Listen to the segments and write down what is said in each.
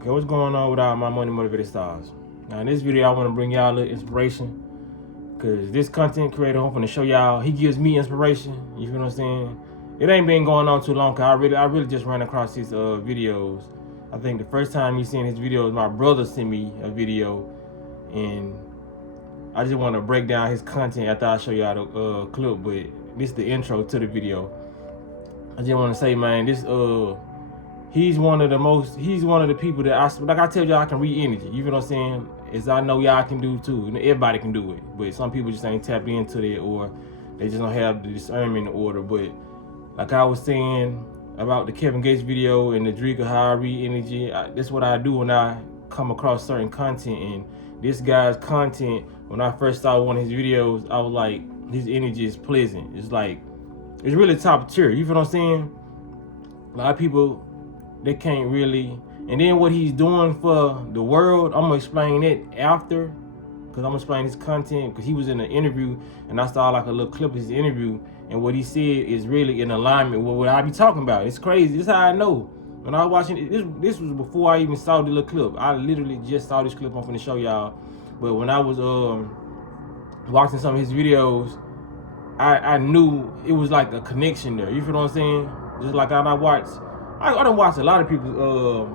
Okay, what's going on with all my money motivated stars? Now in this video, I want to bring y'all a little inspiration, because this content creator, I'm going to show y'all, he gives me inspiration. You feel what I'm saying? It ain't been going on too long, because I really just ran across his videos. I think the first time you seen his videos, my brother sent me a video, and I just want to break down his content after I show y'all the clip, but this is the intro to the video. I just want to say, man, this he's one of the people that I tell y'all, I can read energy. You feel what I'm saying? As I know y'all can do too. Everybody can do it, but some people just ain't tapped into it, or they just don't have the discernment in order. But like I was saying about the Kevin Gates video and the Drika, how I read energy, that's what I do when I come across certain content. And this guy's content, when I first saw one of his videos, I was like, his energy is pleasant. It's like, it's really top tier. You feel what I'm saying? A lot of people, they can't really. And then what he's doing for the world, I'm gonna explain it after, because I'm gonna explain his content, because he was in an interview and I saw like a little clip of his interview, and what he said is really in alignment with what I be talking about. It's crazy. This is how I know. When I was watching it, this was before I even saw the little clip. I literally just saw this clip. I'm gonna show y'all. But when I was watching some of his videos, I knew it was like a connection there. You feel what I'm saying? Just like I don't watch a lot of people's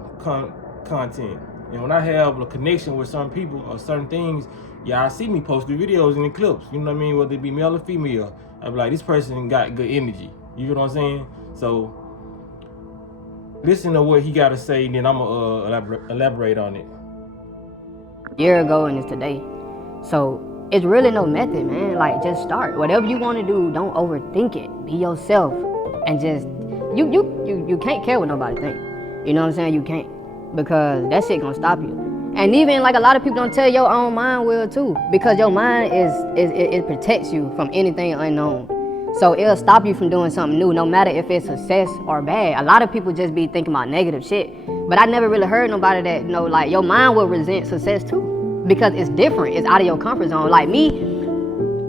content, and when I have a connection with some people or certain things, y'all see me post the videos and the clips. You know what I mean? Whether it be male or female, I be like, this person got good energy. You feel what I'm saying? So listen to what he got to say, then I'm gonna elaborate on it. A year ago and it's today, so it's really no method, man. Like, just start. Whatever you want to do, don't overthink it. Be yourself, and just you can't care what nobody think. You know what I'm saying? You can't, because that shit gonna stop you. And even like a lot of people don't tell your own mind will too, because your mind it protects you from anything unknown. So it'll stop you from doing something new, no matter if it's success or bad. A lot of people just be thinking about negative shit, but I never really heard nobody that, you know, like, your mind will resent success too, because it's different. It's out of your comfort zone. Like me,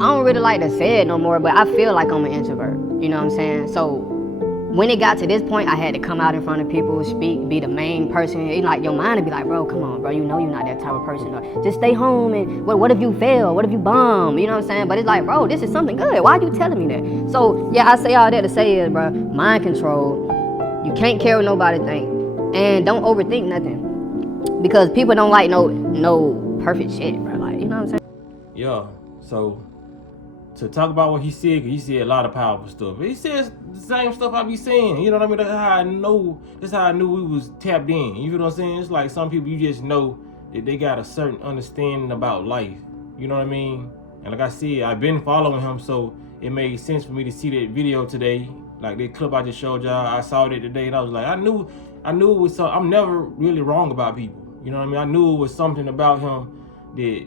I don't really like to say it no more, but I feel like I'm an introvert. You know what I'm saying? So when it got to this point, I had to come out in front of people, speak, be the main person. It's like your mind would be like, bro, come on, bro, you know you're not that type of person. Or just stay home, and what if you fail? What if you bomb? You know what I'm saying? But it's like, bro, this is something good. Why are you telling me that? So yeah, I say all that to say is, bro, mind control. You can't care what nobody think, and don't overthink nothing, because people don't like no perfect shit, bro. Like, you know what I'm saying? Yeah. So to talk about what he said, because he said a lot of powerful stuff. He says the same stuff I be saying. You know what I mean? That's how I know. That's how I knew we was tapped in. You feel what I'm saying? It's like some people, you just know that they got a certain understanding about life. You know what I mean? And like I said, I've been following him, so it made sense for me to see that video today. Like that clip I just showed y'all, I saw it today, and I was like, I knew it was something. I'm never really wrong about people. You know what I mean? I knew it was something about him that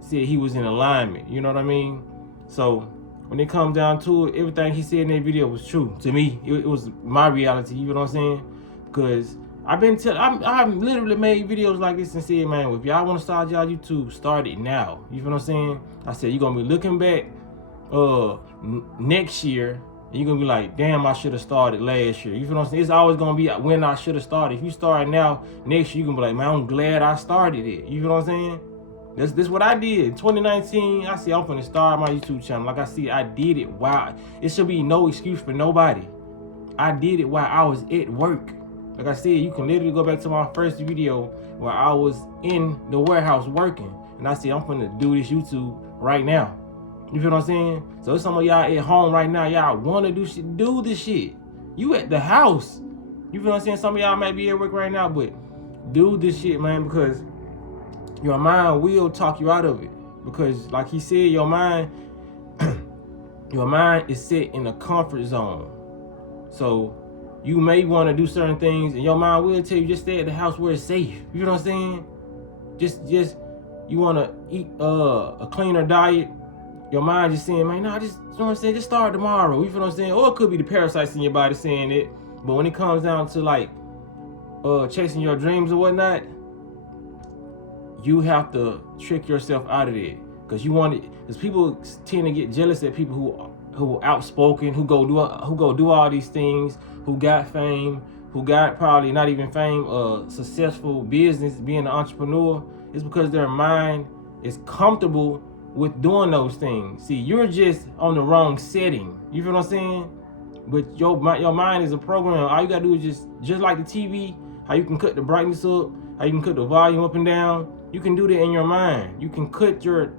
said he was in alignment. You know what I mean? So when it comes down to it, everything he said in that video was true to me. It was my reality. You know what I'm saying? Because I've literally made videos like this and said, man, if y'all want to start y'all YouTube, start it now. You know what I'm saying? I said, you're gonna be looking back next year, and you're gonna be like, damn, I should have started last year. You feel what I'm saying? It's always gonna be when I should have started. If you start now, next year you're gonna be like, man, I'm glad I started it. You feel what I'm saying? This what I did. 2019, I see I'm finna start my YouTube channel. Like I see, I did it while, it should be no excuse for nobody. I did it while I was at work. Like I said, you can literally go back to my first video where I was in the warehouse working. And I said, I'm finna do this YouTube right now. You feel what I'm saying? So some of y'all at home right now, y'all wanna do shit, do this shit. You at the house. You feel what I'm saying? Some of y'all might be at work right now, but do this shit, man, because your mind will talk you out of it. Because like he said, your mind is set in a comfort zone. So you may want to do certain things, and your mind will tell you, just stay at the house where it's safe. You know what I'm saying? Just you want to eat a cleaner diet. Your mind just saying, man, no, just, you know what I'm saying, just start tomorrow. You feel what I'm saying? Or it could be the parasites in your body saying it. But when it comes down to like chasing your dreams or whatnot, you have to trick yourself out of it, because because people tend to get jealous at people who are outspoken, who go do all these things, who got fame, who got probably not even fame, successful business, being an entrepreneur, is because their mind is comfortable with doing those things. See, you're just on the wrong setting. You feel what I'm saying? But your mind is a program. All you gotta do is just like the TV, how you can cut the brightness up, how you can cut the volume up and down. You can do that in your mind. You can cut your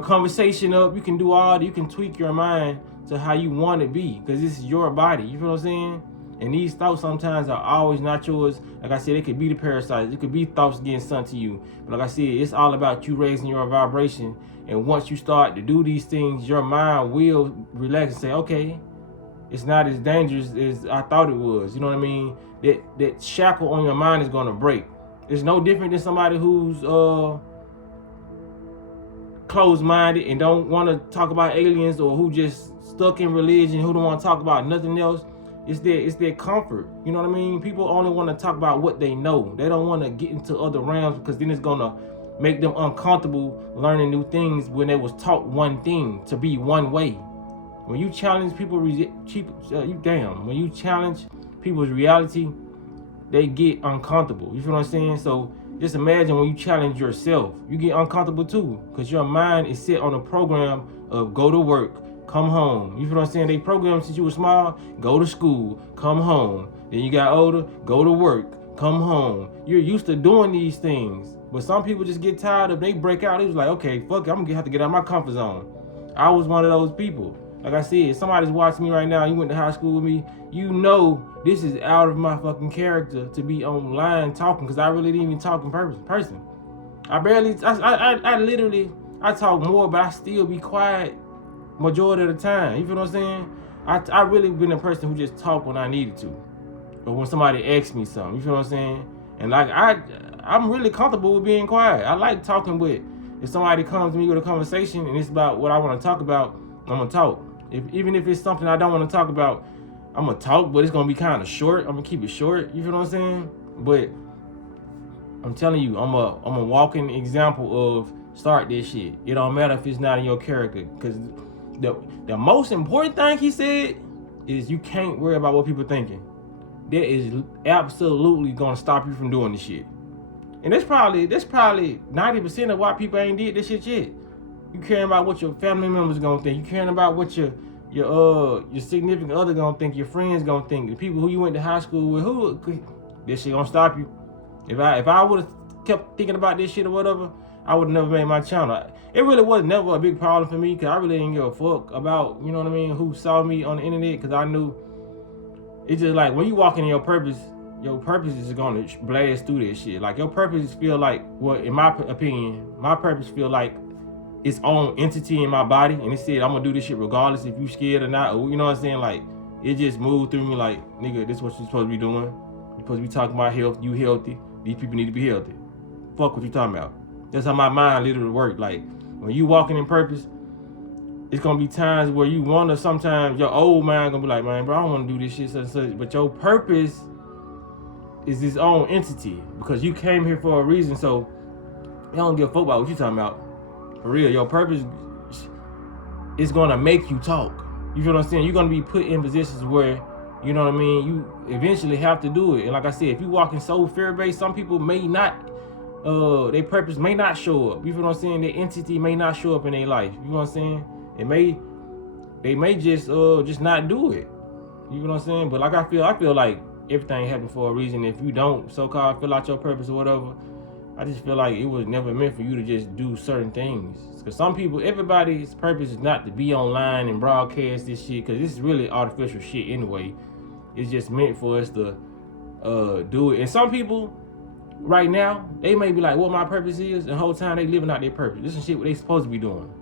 conversation up. You can do all that. You can tweak your mind to how you want it to be, because this is your body. You feel what I'm saying? And these thoughts sometimes are always not yours. Like I said, it could be the parasites. It could be thoughts getting sent to you. But like I said, it's all about you raising your vibration. And once you start to do these things, your mind will relax and say, okay, it's not as dangerous as I thought it was. You know what I mean? That shackle on your mind is going to break. It's no different than somebody who's closed-minded and don't want to talk about aliens, or who just stuck in religion, who don't want to talk about nothing else. It's their comfort. You know what I mean? People only want to talk about what they know. They don't want to get into other realms, because then it's going to make them uncomfortable learning new things when they was taught one thing, to be one way. When you challenge people, when you challenge people's reality, they get uncomfortable. You feel what I'm saying? So just imagine when you challenge yourself, you get uncomfortable too, because your mind is set on a program of go to work, come home. You feel what I'm saying? They program since you were small, go to school, come home. Then you got older, go to work, come home. You're used to doing these things. But some people just get tired of, they break out. It was like, okay, fuck it, I'm gonna have to get out of my comfort zone. I was one of those people. Like I said, if somebody's watching me right now, you went to high school with me, you know this is out of my fucking character to be online talking, because I really didn't even talk in person. I literally talk more, but I still be quiet majority of the time. You feel what I'm saying? I really been a person who just talk when I needed to, or when somebody asks me something. You feel what I'm saying? And like I'm really comfortable with being quiet. I like talking with. If somebody comes to me with a conversation and it's about what I want to talk about, I'm gonna talk. Even if it's something I don't want to talk about, I'm gonna talk, but it's gonna be kind of short. I'm gonna keep it short. You feel what I'm saying? But I'm telling you, I'm a walking example of start this shit. It don't matter if it's not in your character, because the most important thing he said is you can't worry about what people thinking. That is absolutely gonna stop you from doing this shit. And that's probably 90% of why people ain't did this shit yet. You caring about what your family members gonna think. You caring about what your significant other gonna think. Your friends gonna think. The people who you went to high school with, this shit gonna stop you. If I would have kept thinking about this shit or whatever, I would have never made my channel. It really was never a big problem for me, because I really didn't give a fuck about, you know what I mean, who saw me on the internet, because I knew it's just like when you walk in your purpose is gonna blast through that shit. Like your purpose feel like, well, in my opinion, my purpose feel like its own entity in my body, and it said I'm gonna do this shit regardless if you scared or not, or you know what I'm saying? Like it just moved through me like, nigga, this is what you're supposed to be doing. You're supposed to be talking about health. You healthy. These people need to be healthy. Fuck what you talking about. That's how my mind literally work. Like when you walking in purpose, it's gonna be times where you wanna, sometimes your old mind gonna be like, man, bro, I don't wanna do this shit such and such. But your purpose is its own entity, because you came here for a reason. So you don't give a fuck about what you talking about. For real, your purpose is gonna make you talk. You feel what I'm saying? You're gonna be put in positions where, you know what I mean, you eventually have to do it. And like I said, if you walking so fear-based, some people may not, their purpose may not show up. You feel what I'm saying? Their entity may not show up in their life. You know what I'm saying? They may just not do it. You know what I'm saying? But like I feel like everything happened for a reason. If you don't so-called fill out your purpose or whatever, I just feel like it was never meant for you to just do certain things. Because some people, everybody's purpose is not to be online and broadcast this shit, because this is really artificial shit anyway. It's just meant for us to do it. And some people right now, they may be like, what my purpose is, and the whole time they living out their purpose. This is shit what they supposed to be doing.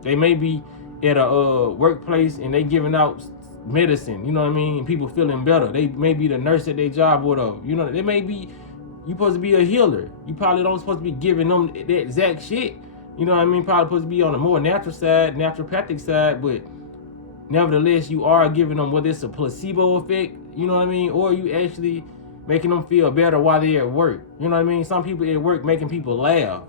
They may be at a workplace and they giving out medicine, you know what I mean, and people feeling better. They may be the nurse at their job or whatever. You know, they may be, you supposed to be a healer. You probably don't supposed to be giving them that exact shit. You know what I mean? Probably supposed to be on the more natural side, naturopathic side, but nevertheless, you are giving them, whether it's a placebo effect, you know what I mean, or you actually making them feel better while they're at work. You know what I mean? Some people at work making people laugh.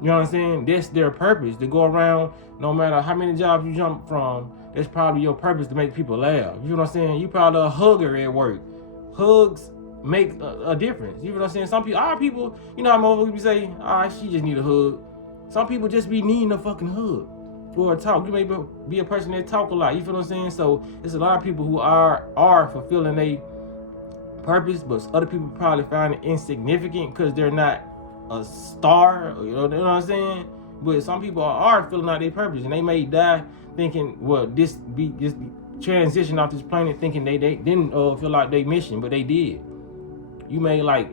You know what I'm saying? That's their purpose, to go around, no matter how many jobs you jump from, that's probably your purpose, to make people laugh. You know what I'm saying? You probably a hugger at work. Hugs make a difference. You know what I'm saying? Some people, our people, you know how motherfuckers be saying, she just need a hug. Some people just be needing a fucking hug or a talk. You may be a person that talk a lot. You feel what I'm saying? So it's a lot of people who are fulfilling their purpose, but other people probably find it insignificant because they're not a star. You know what I'm saying? But some people are filling out their purpose, and they may die thinking, well, this transition off this planet thinking they didn't feel like they mission, but they did. You made like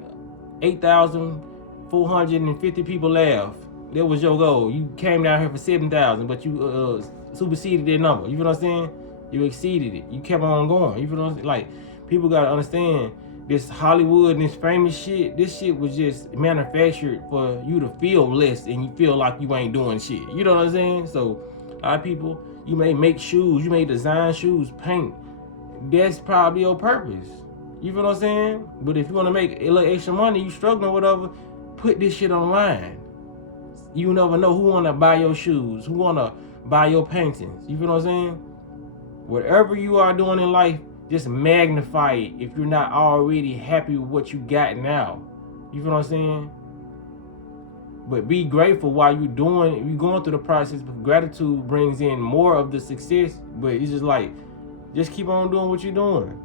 8,450 people laugh. That was your goal. You came down here for 7,000, but you superseded that number. You feel what I'm saying? You exceeded it. You kept on going. You feel what I'm saying? Like, people gotta understand this Hollywood and this famous shit. This shit was just manufactured for you to feel less and you feel like you ain't doing shit. You know what I'm saying? So a lot of people, you may make shoes, you may design shoes, paint. That's probably your purpose. You feel what I'm saying? But if you want to make a little extra money, you struggling or whatever, put this shit online. You never know who want to buy your shoes, who want to buy your paintings. You feel what I'm saying? Whatever you are doing in life, just magnify it if you're not already happy with what you got now. You feel what I'm saying? But be grateful while you're going through the process, because gratitude brings in more of the success. But it's just like, just keep on doing what you're doing.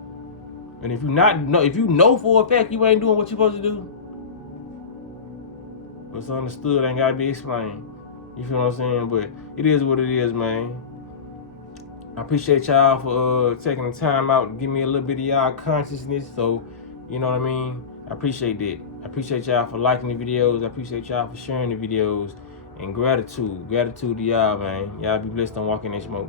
And if you know for a fact you ain't doing what you're supposed to do, what's understood ain't gotta be explained. You feel what I'm saying? But it is what it is, man. I appreciate y'all for taking the time out and give me a little bit of y'all consciousness. So, you know what I mean? I appreciate that. I appreciate y'all for liking the videos. I appreciate y'all for sharing the videos. And gratitude to y'all, man. Y'all be blessed on walking in smoke.